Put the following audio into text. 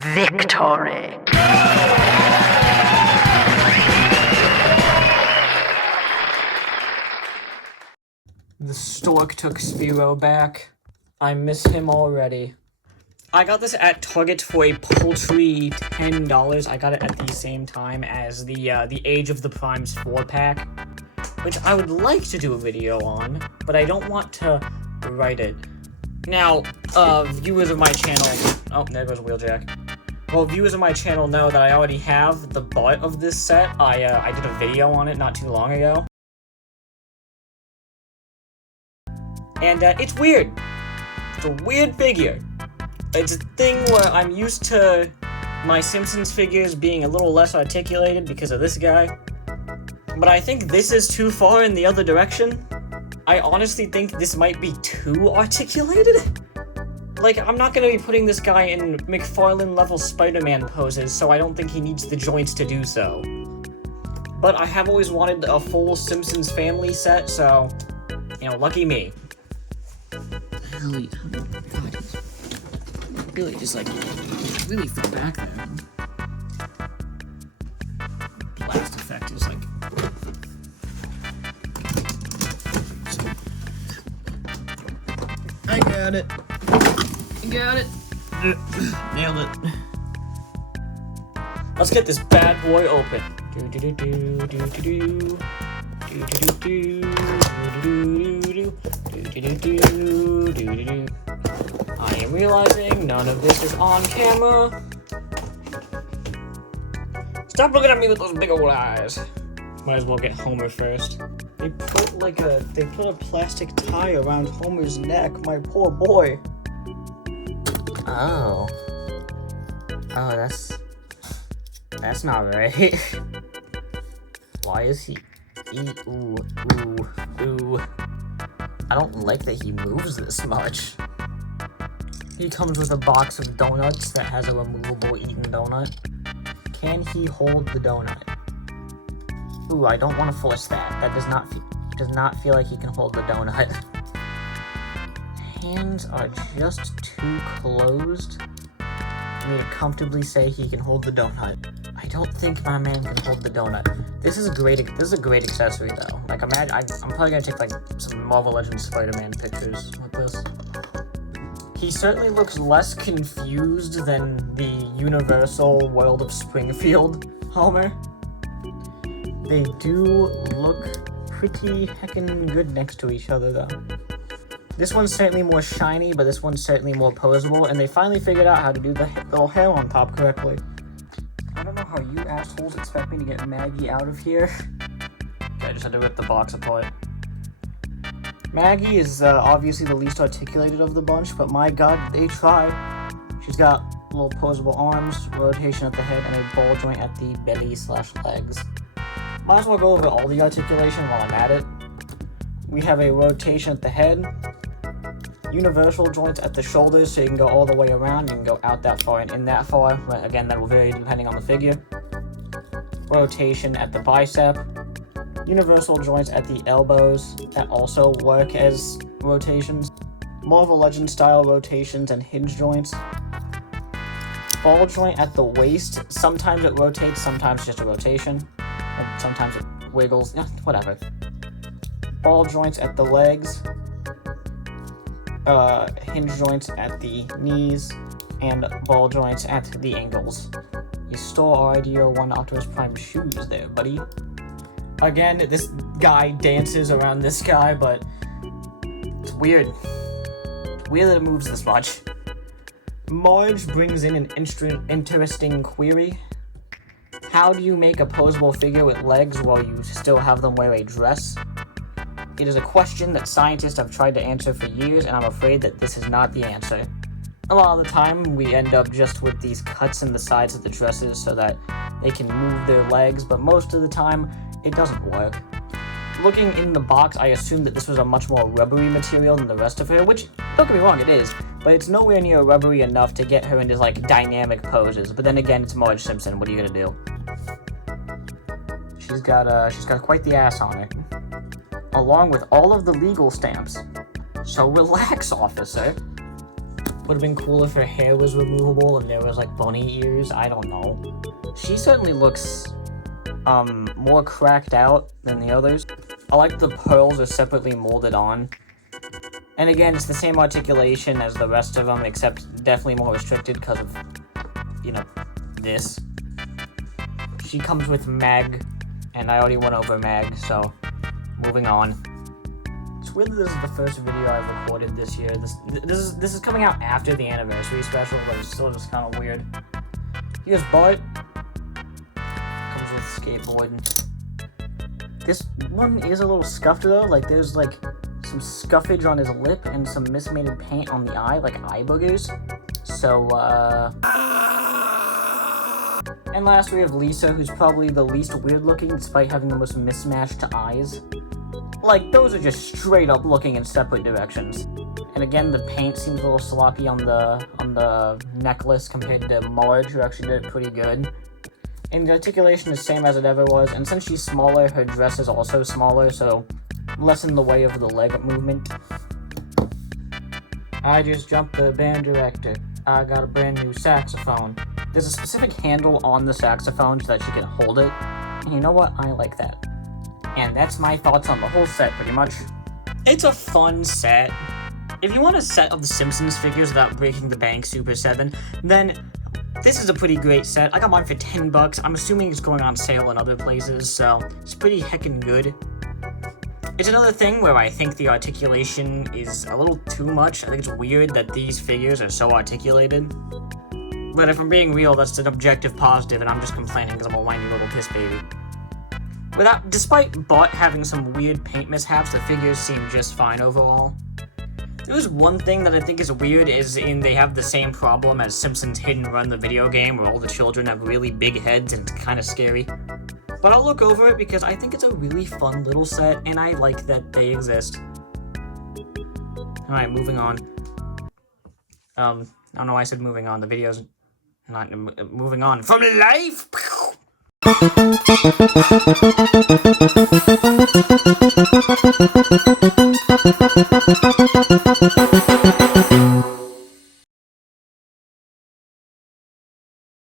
Victory! The stork took Spiro back. I miss him already. I got this at Target for a paltry $10. I got it at the same time as the Age of the Primes 4-pack, which I would like to do a video on, but I don't want to write it. Now, viewers of my channel... Oh, there goes Wheeljack. Well, viewers of my channel know that I already have the butt of this set. I did a video on it not too long ago. And, it's weird. It's a weird figure. It's a thing where I'm used to my Simpsons figures being a little less articulated because of this guy. But I think this is too far in the other direction. I honestly think this might be too articulated. Like, I'm not gonna be putting this guy in McFarlane-level Spider-Man poses, so I don't think he needs the joints to do so. But I have always wanted a full Simpsons family set, so, you know, lucky me. Really, God, he's really just like really far back there. Blast effect is like. I got it. Nailed it. Let's get this bad boy open. I am realizing none of this is on camera. Stop looking at me with those big old eyes. Might as well get Homer first. They put a plastic tie around Homer's neck, my poor boy. Oh, that's not right. Why is he? Ooh. I don't like that he moves this much. He comes with a box of donuts that has a removable eating donut. Can he hold the donut? Ooh, I don't want to force that. That does not feel like he can hold the donut. Hands are just too closed for me to comfortably say he can hold the donut. I don't think my man can hold the donut. This is a great accessory though. Like, I'm probably gonna take like some Marvel Legends Spider-Man pictures with this. He certainly looks less confused than the Universal World of Springfield Homer. They do look pretty heckin' good next to each other though. This one's certainly more shiny, but this one's certainly more posable, and they finally figured out how to do the little hair on top correctly. I don't know how you assholes expect me to get Maggie out of here. Okay, I just had to rip the box apart. Maggie is obviously the least articulated of the bunch, but my god, they try. She's got little posable arms, rotation at the head, and a ball joint at the belly/legs. Might as well go over all the articulation while I'm at it. We have a rotation at the head, universal joints at the shoulders, so you can go all the way around. You can go out that far and in that far, but again, that will vary depending on the figure. Rotation at the bicep, universal joints at the elbows that also work as rotations. Marvel Legends style rotations and hinge joints. Ball joint at the waist. Sometimes it rotates, sometimes just a rotation. Sometimes it wiggles, whatever. Ball joints at the legs, hinge joints at the knees, and ball joints at the ankles. You stole RIDO1 Optimus Prime shoes there, buddy. Again, this guy dances around this guy, but it's weird. Weird that it moves this much. Marge brings in an interesting query. How do you make a posable figure with legs while you still have them wear a dress? It is a question that scientists have tried to answer for years, and I'm afraid that this is not the answer. A lot of the time, we end up just with these cuts in the sides of the dresses so that they can move their legs, but most of the time, it doesn't work. Looking in the box, I assumed that this was a much more rubbery material than the rest of her, which, don't get me wrong, it is, but it's nowhere near rubbery enough to get her into, like, dynamic poses. But then again, it's Marge Simpson, what are you gonna do? She's got quite the ass on her. Along with all of the legal stamps. So relax, officer. Would have been cool if her hair was removable and there was like bunny ears. I don't know. She certainly looks more cracked out than the others. I like the pearls are separately molded on. And again, it's the same articulation as the rest of them, except definitely more restricted because of, you know, this. She comes with Meg, and I already went over Meg, so moving on. It's weird that this is the first video I've recorded this year. This is coming out after the anniversary special, but it's still just kind of weird. Here's Bart. Comes with skateboard. This one is a little scuffed though. Like there's like some scuffage on his lip and some mismated paint on the eye, like eye boogers. So and last we have Lisa, who's probably the least weird looking despite having the most mismatched eyes. Like those are just straight up looking in separate directions. And again, the paint seems a little sloppy on the necklace compared to Marge, who actually did it pretty good. And the articulation is the same as it ever was, and since she's smaller, her dress is also smaller, so less in the way of the leg movement. I just jumped the band director. I got a brand new saxophone. There's a specific handle on the saxophone so that she can hold it, and you know what? I like that. And that's my thoughts on the whole set, pretty much. It's a fun set. If you want a set of the Simpsons figures without breaking the bank Super 7, then this is a pretty great set. I got mine for $10. I'm assuming it's going on sale in other places, so it's pretty heckin' good. It's another thing where I think the articulation is a little too much. I think it's weird that these figures are so articulated. But if I'm being real, that's an objective positive, and I'm just complaining because I'm a whiny little piss baby. Despite Bart having some weird paint mishaps, the figures seem just fine overall. There's one thing that I think is weird is they have the same problem as Simpsons Hit and Run, the video game, where all the children have really big heads and it's kind of scary. But I'll look over it because I think it's a really fun little set, and I like that they exist. Alright, moving on. I don't know why I said moving on. The video's not moving on. From life!